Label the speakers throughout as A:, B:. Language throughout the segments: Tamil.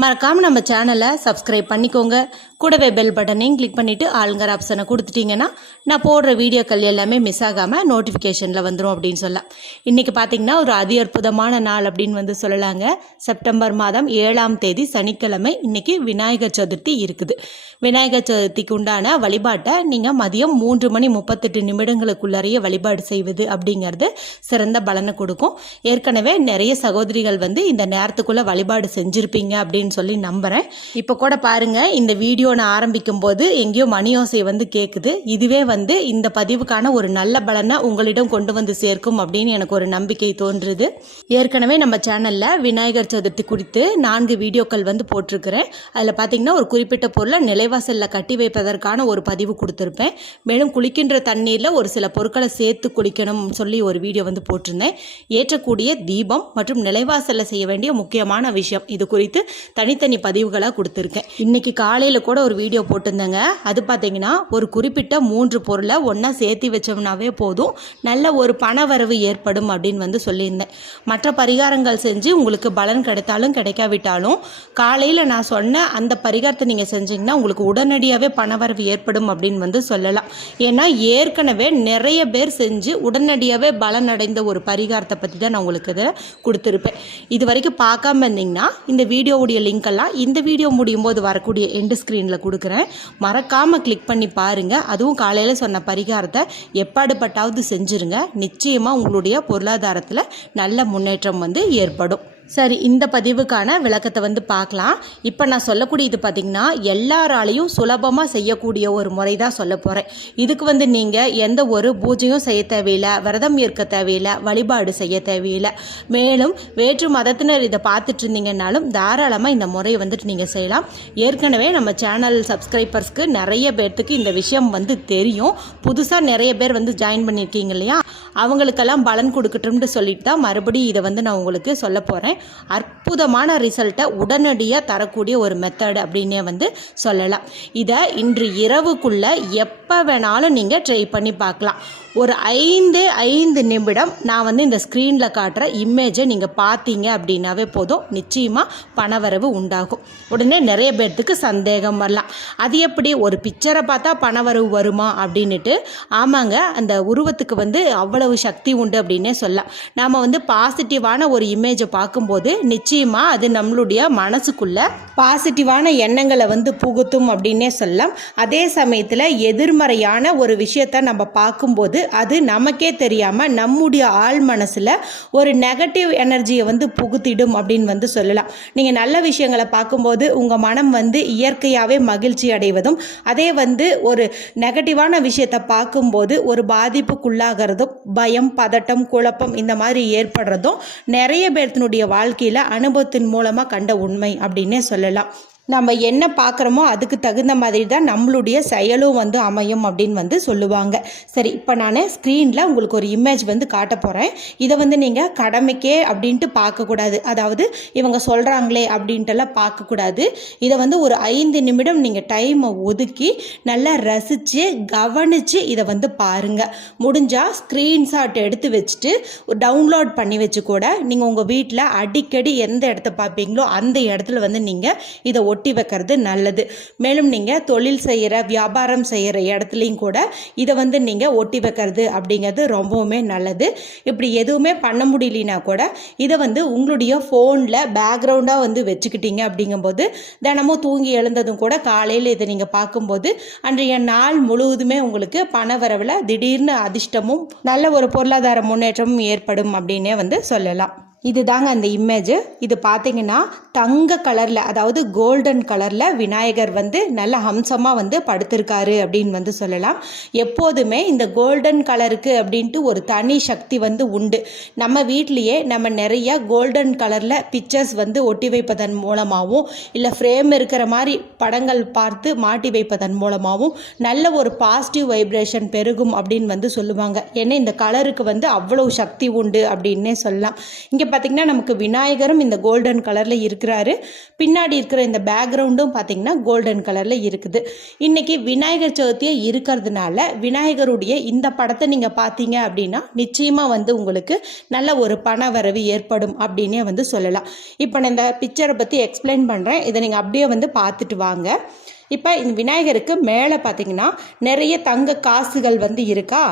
A: மறக்காமல் நம்ம சேனலை சப்ஸ்கிரைப் பண்ணிக்கோங்க. கூடவே பெல் பட்டனையும் கிளிக் பண்ணிவிட்டு ஆளுங்கர் ஆப்ஷனை கொடுத்துட்டிங்கன்னா நான் போடுற வீடியோக்கள் எல்லாமே மிஸ் ஆகாமல் நோட்டிஃபிகேஷனில் வந்துடும் அப்படின்னு சொல்லலாம். இன்றைக்கி பார்த்தீங்கன்னா ஒரு அதி அற்புதமான நாள் அப்படின்னு வந்து சொல்லலாங்க. செப்டம்பர் மாதம் ஏழாம் தேதி சனிக்கிழமை இன்றைக்கி விநாயகர் சதுர்த்தி இருக்குது. விநாயகர் சதுர்த்திக்கு உண்டான வழிபாட்டை நீங்கள் மதியம் மூன்று மணி முப்பத்தெட்டு நிமிடங்களுக்குள்ளாரையே வழிபாடு செய்வது அப்படிங்கிறது சிறந்த பலனை கொடுக்கும். ஏற்கனவே நிறைய சகோதரிகள் வந்து இந்த நேரத்துக்குள்ளே வழிபாடு செஞ்சுருப்பீங்க அப்படின்னு சொல்லி நம்புகிறேன் இப்போ கூட பாருங்கள் இந்த வீடியோ நான் ஆரம்பிக்கும் போது எங்கேயோ மணியோசை வந்து கேட்குது இதுவே வந்து இந்த பதிவுக்கான ஒரு நல்ல பலனை உங்களிடம் கொண்டு வந்து சேர்க்கும் அப்படின்னு எனக்கு ஒரு நம்பிக்கை தோன்றுது. ஏற்கனவே நம்ம சேனலில் விநாயகர் சதுர்த்தி குறித்து நான்கு வீடியோக்கள் வந்து போட்டிருக்கிறேன். அதில் பார்த்தீங்கன்னா ஒரு குறிப்பிட்ட பொருளை நிலைவாசலில் கட்டி வைப்பதற்கான ஒரு பதிவு கொடுத்துருப்பேன். மேலும் குளிக்கின்ற தண்ணீரில் ஒரு சில பொருட்களை சேர்த்து குளிக்கணும் சொல்லி ஒரு வீடியோ வந்து போட்டிருந்தேன். ஏற்றக்கூடிய தீபம் மற்றும் நிலைவாசலில் செய்ய வேண்டிய முக்கியமான விஷயம் இது குறித்து தனித்தனி பதிவுகளாக கொடுத்துருக்கேன். இன்னைக்கு காலையில் கூட ஒரு வீடியோ போட்டிருந்தேங்க. அது பார்த்தீங்கன்னா ஒரு குறிப்பிட்ட மூன்று பொருளை ஒன்றா சேர்த்து வச்சோம்னாவே போதும். நல்ல ஒரு பணவரவு ஏற்படும் அப்படின்னு வந்து சொல்லியிருந்தேன். மற்ற பரிகாரங்கள் செஞ்சு உங்களுக்கு பலன் கிடைத்தாலும் கிடைக்காவிட்டாலும் காலையில் நான் சொன்ன அந்த பரிகாரத்தை நீங்கள் செஞ்சீங்கன்னா உங்களுக்கு உடனடியாகவே பணவரவு ஏற்படும் அப்படின்னு வந்து சொல்லலாம். ஏன்னா ஏற்கனவே நிறைய பேர் செஞ்சு உடனடியாகவே பலன் அடைந்த ஒரு பரிகாரத்தை பற்றி தான் நான் உங்களுக்கு இதை கொடுத்துருப்பேன். இது வரைக்கும் பார்க்காம இருந்தீங்கன்னா இந்த வீடியோவுடைய லிங்க் எல்லாம் இந்த வீடியோ முடியும் போது வரக்கூடிய எண்டு ஸ்க்ரீனில் கொடுக்குறேன். மறக்காமல் கிளிக் பண்ணி பாருங்கள் அதுவும் காலையில் சொன்ன பரிகாரத்தை எப்பாடுபட்டாவது செஞ்சுருங்க. நிச்சயமாக உங்களுடைய பொருளாதாரத்தில் நல்ல முன்னேற்றம் வந்து ஏற்படும். சரி இந்த பதிவுக்கான விளக்கத்தை வந்து பார்க்கலாம். இப்போ நான் சொல்லக்கூடிய இது பார்த்திங்கன்னா எல்லாராலையும் சுலபமாக செய்யக்கூடிய ஒரு முறை தான் சொல்ல போகிறேன் இதுக்கு வந்து நீங்கள் எந்த ஒரு பூஜையும் செய்ய தேவையில்லை விரதம் இருக்க தேவையில்லை வழிபாடு செய்ய தேவையில்லை. மேலும் வேற்று மதத்தினர் இதை பார்த்துட்டு இருந்தீங்கன்னாலும் தாராளமாக இந்த முறையை வந்துட்டு நீங்கள் செய்யலாம். ஏற்கனவே நம்ம சேனல் சப்ஸ்கிரைபர்ஸ்க்கு நிறைய பேர்த்துக்கு இந்த விஷயம் வந்து தெரியும். புதுசாக நிறைய பேர் வந்து ஜாயின் பண்ணியிருக்கீங்க இல்லையா? அவங்களுக்கெல்லாம் பலன் கொடுக்கட்டும்னு சொல்லிட்டு தான் மறுபடியும் இதை வந்து நான் உங்களுக்கு சொல்ல போகிறேன் அற்புதமான ரிசல்ட்டை உடனடியாக தரக்கூடிய ஒரு மெத்தடு அப்படின்னே வந்து சொல்லலாம். இதை இன்று இரவுக்குள்ளே எப்போ வேணாலும் நீங்கள் ட்ரை பண்ணி பார்க்கலாம். ஒரு ஐந்து ஐந்து நிமிடம் நான் வந்து இந்த ஸ்க்ரீனில் காட்டுற இமேஜை நீங்கள் பார்த்தீங்க அப்படின்னாவே போதும். நிச்சயமாக பணவரவு உண்டாகும். உடனே நிறைய பேர்த்துக்கு சந்தேகம் வரலாம். அது எப்படி? ஒரு பிக்சரை பார்த்தா பணவரவு வருமா அப்படின்னுட்டு ஆமாங்க அந்த உருவத்துக்கு வந்து அவ்வளவு சக்தி உண்டு அப்படின்னே சொல்லலாம். நாம் வந்து பாசிட்டிவான ஒரு இமேஜை பார்க்கும்போது நிச்சயமாக அது நம்மளுடைய மனசுக்குள்ள பாசிட்டிவான எண்ணங்களை வந்து புகுத்தும் அப்படின்னே சொல்லலாம். அதே சமயத்தில் எதிர்மறையான ஒரு விஷயத்தை நம்ம பார்க்கும்போது அது நமக்கே தெரியாமல் நம்முடைய ஆள் மனசில் ஒரு நெகட்டிவ் எனர்ஜியை வந்து புகுத்திடும் அப்படின்னு வந்து சொல்லலாம். நீங்கள் நல்ல விஷயங்களை பார்க்கும்போது உங்கள் மனம் வந்து இயற்கையாகவே மகிழ்ச்சி அடைவதும் அதே வந்து ஒரு நெகட்டிவான விஷயத்தை பார்க்கும்போது ஒரு பாதிப்புக்குள்ளாகிறதும் பயம் பதட்டம் குழப்பம் இந்த மாதிரி ஏற்படுறதும் நிறைய பேர்த்தினுடைய வாழ்க்கையில் அனுபவத்தின் மூலமாக கண்ட உண்மை அப்படின்னே சொல்லலாம். நம்ம என்ன பார்க்குறோமோ அதுக்கு தகுந்த மாதிரி தான் நம்மளுடைய செயலும் வந்து அமையும் அப்படின்னு வந்து சொல்லுவாங்க. சரி இப்போ நான் ஸ்க்ரீனில் உங்களுக்கு ஒரு இமேஜ் வந்து காட்ட போகிறேன் இதை வந்து நீங்கள் கடமைக்கே அப்படின்ட்டு பார்க்கக்கூடாது. அதாவது இவங்க சொல்கிறாங்களே அப்படின்ட்டுலாம் பார்க்கக்கூடாது. இதை வந்து ஒரு ஐந்து நிமிடம் நீங்கள் டைமை ஒதுக்கி நல்லா ரசித்து கவனித்து இதை வந்து பாருங்கள் முடிஞ்சால் ஸ்க்ரீன்ஷாட் எடுத்து வச்சுட்டு டவுன்லோட் பண்ணி வச்சு கூட நீங்கள் உங்கள் வீட்டில் அடிக்கடி எந்த இடத்த பார்ப்பீங்களோ அந்த இடத்துல வந்து நீங்கள் இதை ஒட்டி வைக்கிறது நல்லது. மேலும் நீங்கள் தொழில் செய்கிற வியாபாரம் செய்கிற இடத்துலையும் கூட இதை வந்து நீங்கள் ஒட்டி வைக்கிறது அப்படிங்கிறது ரொம்பவுமே நல்லது. இப்படி எதுவுமே பண்ண முடியலனா கூட இதை வந்து உங்களுடைய ஃபோனில் பேக்ரவுண்டாக வந்து வச்சுக்கிட்டீங்க அப்படிங்கும்போது தினமும் தூங்கி எழுந்ததும் கூட காலையில் இதை நீங்கள் பார்க்கும்போது அன்றைய நாள் முழுவதுமே உங்களுக்கு பண வரவில் திடீர்னு அதிர்ஷ்டமும் நல்ல ஒரு பொருளாதார முன்னேற்றமும் ஏற்படும் அப்படின்னே வந்து சொல்லலாம். இதுதாங்க அந்த இமேஜ் இது பார்த்தீங்கன்னா தங்க கலரில் அதாவது கோல்டன் கலரில் விநாயகர் வந்து நல்ல ஹம்சமாக வந்து படுத்திருக்காரு அப்படின்னு வந்து சொல்லலாம். எப்போதுமே இந்த கோல்டன் கலருக்கு அப்படின்ட்டு ஒரு தனி சக்தி வந்து உண்டு. நம்ம வீட்லேயே நம்ம நிறைய கோல்டன் கலரில் பிக்சர்ஸ் வந்து ஒட்டி வைப்பதன் மூலமாகவும் இல்லை ஃப்ரேம் இருக்கிற மாதிரி படங்கள் பார்த்து மாட்டி வைப்பதன் மூலமாகவும் நல்ல ஒரு பாசிட்டிவ் வைப்ரேஷன் பெருகும் அப்படின்னு வந்து சொல்லுவாங்க. ஏன்னா இந்த கலருக்கு வந்து அவ்வளவு சக்தி உண்டு அப்படின்னே சொல்லலாம். இங்கே பார்த்திங்கன்னா நமக்கு விநாயகரும் இந்த கோல்டன் கலரில் இருக்கிறாரு. பின்னாடி இருக்கிற இந்த பேக்ரவுண்டும் பார்த்திங்கன்னா கோல்டன் கலரில் இருக்குது. இன்றைக்கி விநாயகர் சதுர்த்தியை இருக்கிறதுனால விநாயகருடைய இந்த படத்தை நீங்கள் பார்த்தீங்க அப்படின்னா நிச்சயமாக வந்து உங்களுக்கு நல்ல ஒரு பண வரவு ஏற்படும் அப்படின்னே வந்து சொல்லலாம். இப்போ நான் இந்த பிக்சரை பற்றி எக்ஸ்பிளைன் பண்ணுறேன் இதை நீங்கள் அப்படியே வந்து பார்த்துட்டு வாங்க. இப்போ இந்த விநாயகருக்கு மேலே பார்த்தீங்கன்னா நிறைய தங்க காசுகள் வந்து இருக்கா?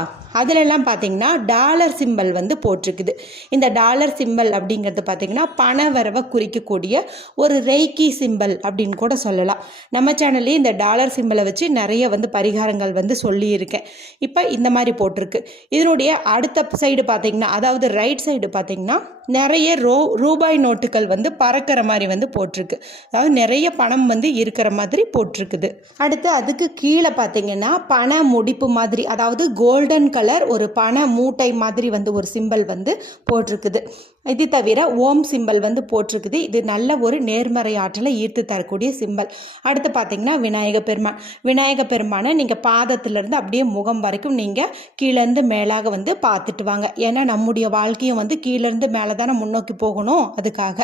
A: அதிலெல்லாம் பார்த்தீங்கன்னா டாலர் சிம்பல் வந்து போட்டிருக்குது. இந்த டாலர் சிம்பல் அப்படிங்கிறது பார்த்தீங்கன்னா பண வரவை குறிக்கக்கூடிய ஒரு ரெய்கி சிம்பல் அப்படின்னு கூட சொல்லலாம். நம்ம சேனல்லே இந்த டாலர் சிம்பலை வச்சு நிறைய வந்து பரிகாரங்கள் வந்து சொல்லியிருக்கேன். இப்போ இந்த மாதிரி போட்டிருக்கு. இதனுடைய அடுத்த சைடு பார்த்தீங்கன்னா அதாவது ரைட் சைடு பார்த்தீங்கன்னா நிறைய ரோ ரூபாய் நோட்டுகள் வந்து பறக்கிற மாதிரி வந்து போட்டிருக்கு. அதாவது நிறைய பணம் வந்து இருக்கிற மாதிரி போட்டிருக்கு. இருக்குது. அடுத்து அதுக்கு கீழே பார்த்தீங்கன்னா பண முடிப்பு மாதிரி அதாவது கோல்டன் கலர் ஒரு பண மூட்டை மாதிரி வந்து ஒரு சிம்பல் வந்து போட்டிருக்குது. இது தவிர ஓம் சிம்பல் வந்து போட்டிருக்குது. இது நல்ல ஒரு நேர்மறை ஆற்றலை ஈர்த்து தரக்கூடிய சிம்பல் அடுத்து பார்த்தீங்கன்னா விநாயக பெருமான். விநாயக பெருமானை நீங்கள் பாதத்திலேருந்து அப்படியே முகம் வரைக்கும் நீங்கள் கீழேருந்து மேலாக வந்து பார்த்துட்டு வாங்க. ஏன்னா நம்முடைய வாழ்க்கையும் வந்து கீழேருந்து மேலே தானே முன்னோக்கி போகணும் அதுக்காக.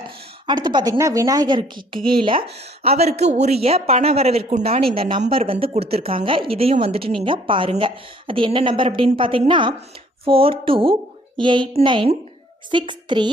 A: அடுத்து பார்த்தீங்கன்னா விநாயகருக்கு கீழே அவருக்கு உரிய பண வரவிற்குண்டான இந்த நம்பர் வந்து கொடுத்துருக்காங்க. இதையும் வந்துட்டு நீங்கள் பாருங்கள் அது என்ன நம்பர் அப்படின்னு பார்த்தீங்கன்னா four two eight nine six three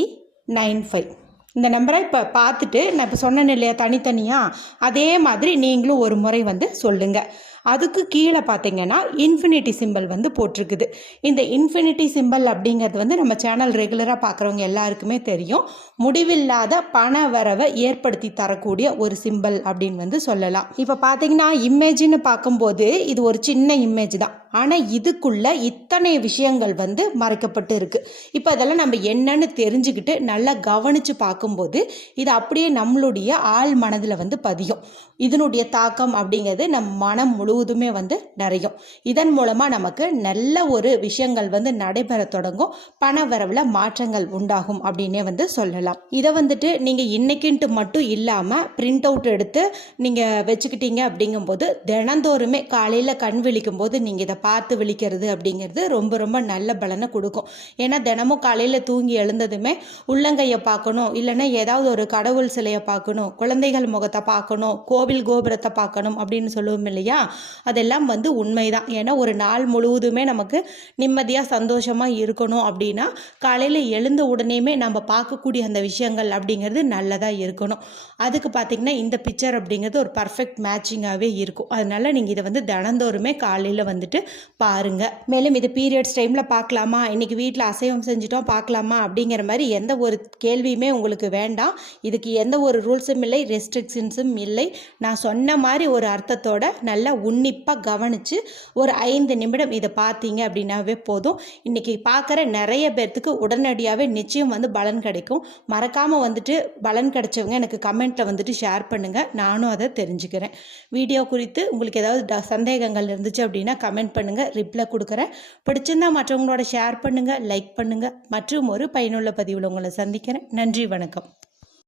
A: nine five இந்த நம்பரை இப்போ பார்த்துட்டு நான் இப்போ சொன்னேன் இல்லையா தனித்தனியாக அதே மாதிரி நீங்களும் ஒரு முறை வந்து சொல்லுங்கள் அதுக்கு கீழே பார்த்தீங்கன்னா இன்ஃபினிட்டி சிம்பிள் வந்து போட்டிருக்குது. இந்த இன்ஃபினிட்டி சிம்பிள் அப்படிங்கிறது வந்து நம்ம சேனல் ரெகுலராக பார்க்குறவங்க எல்லாருக்குமே தெரியும். முடிவில்லாத பண வரவை ஏற்படுத்தி தரக்கூடிய ஒரு சிம்பிள் அப்படின்னு வந்து சொல்லலாம். இப்போ பார்த்தீங்கன்னா இமேஜ்னு பார்க்கும்போது இது ஒரு சின்ன இமேஜ் தான். ஆனால் இதுக்குள்ள இத்தனை விஷயங்கள் வந்து மறைக்கப்பட்டு இருக்கு. இப்போ அதெல்லாம் நம்ம என்னன்னு தெரிஞ்சுக்கிட்டு நல்லா கவனித்து பார்க்கும்போது இது அப்படியே நம்மளுடைய ஆள் மனதில் வந்து பதியும். இதனுடைய தாக்கம் அப்படிங்கிறது நம் மனம் முழு முழுவதுமே வந்து நிறையும். இதன் மூலமாக நமக்கு நல்ல ஒரு விஷயங்கள் வந்து நடைபெற தொடங்கும். பண வரவில் மாற்றங்கள் உண்டாகும் அப்படின்னே வந்து சொல்லலாம். இதை வந்துட்டு நீங்கள் இன்னைக்குன்ட்டு மட்டும் இல்லாமல் பிரிண்ட் அவுட் எடுத்து நீங்கள் வச்சுக்கிட்டீங்க அப்படிங்கும்போது தினந்தோறுமே காலையில் கண் விழிக்கும் போது நீங்கள் இதை பார்த்து விழிக்கிறது அப்படிங்கிறது ரொம்ப ரொம்ப நல்ல பலனை கொடுக்கும். ஏன்னா தினமும் காலையில் தூங்கி எழுந்ததுமே உள்ளங்கையை பார்க்கணும். இல்லைன்னா ஏதாவது ஒரு கடவுள் சிலையை பார்க்கணும். குழந்தைகள் முகத்தை பார்க்கணும். கோவில் கோபுரத்தை பார்க்கணும் அப்படின்னு சொல்லுவோம் இல்லையா? அதெல்லாம் வந்து உண்மைதான். ஏன்னா ஒரு நாள் முழுவதுமே நமக்கு நிம்மதியாக சந்தோஷமாக இருக்கணும் அப்படின்னா காலையில் எழுந்த உடனேயுமே நம்ம பார்க்கக்கூடிய அந்த விஷயங்கள் அப்படிங்கிறது நல்லதாக இருக்கணும். அதுக்கு பார்த்திங்கன்னா இந்த பிக்சர் அப்படிங்கிறது ஒரு பர்ஃபெக்ட் மேட்சிங்காகவே இருக்கும். அதனால் நீங்கள் இதை வந்து தினந்தோறுமே காலையில் வந்துட்டு பாருங்கள் மேலும் இது பீரியட்ஸ் டைமில் பார்க்கலாமா? இன்றைக்கி வீட்டில் அசைவம் செஞ்சுட்டோம் பார்க்கலாமா? அப்படிங்கிற மாதிரி எந்த ஒரு கேள்வியுமே உங்களுக்கு வேண்டாம். இதுக்கு எந்த ஒரு ரூல்ஸும் இல்லை ரெஸ்ட்ரிக்ஷன்ஸும் இல்லை. நான் சொன்ன மாதிரி ஒரு அர்த்தத்தோட நல்லா உன்னிப்பாக கவனித்து ஒரு ஐந்து நிமிடம் இதை பார்த்தீங்க அப்படின்னாவே போதும். இன்றைக்கி பார்க்குற நிறைய பேர்த்துக்கு உடனடியாகவே நிச்சயம் வந்து பலன் கிடைக்கும். மறக்காமல் வந்துட்டு பலன் கிடைச்சவங்க எனக்கு கமெண்ட்டில் வந்துட்டு ஷேர் பண்ணுங்கள் நானும் அதை தெரிஞ்சுக்கிறேன். வீடியோ குறித்து உங்களுக்கு ஏதாவது ட- சந்தேகங்கள் இருந்துச்சு அப்படின்னா கமெண்ட் பண்ணுங்கள் ரிப்ளை கொடுக்குறேன். பிடிச்சிருந்தா மற்றவங்களோட ஷேர் பண்ணுங்கள் லைக் பண்ணுங்கள் மற்றும் ஒரு பயனுள்ள பதிவில் உங்களை சந்திக்கிறேன். நன்றி வணக்கம்.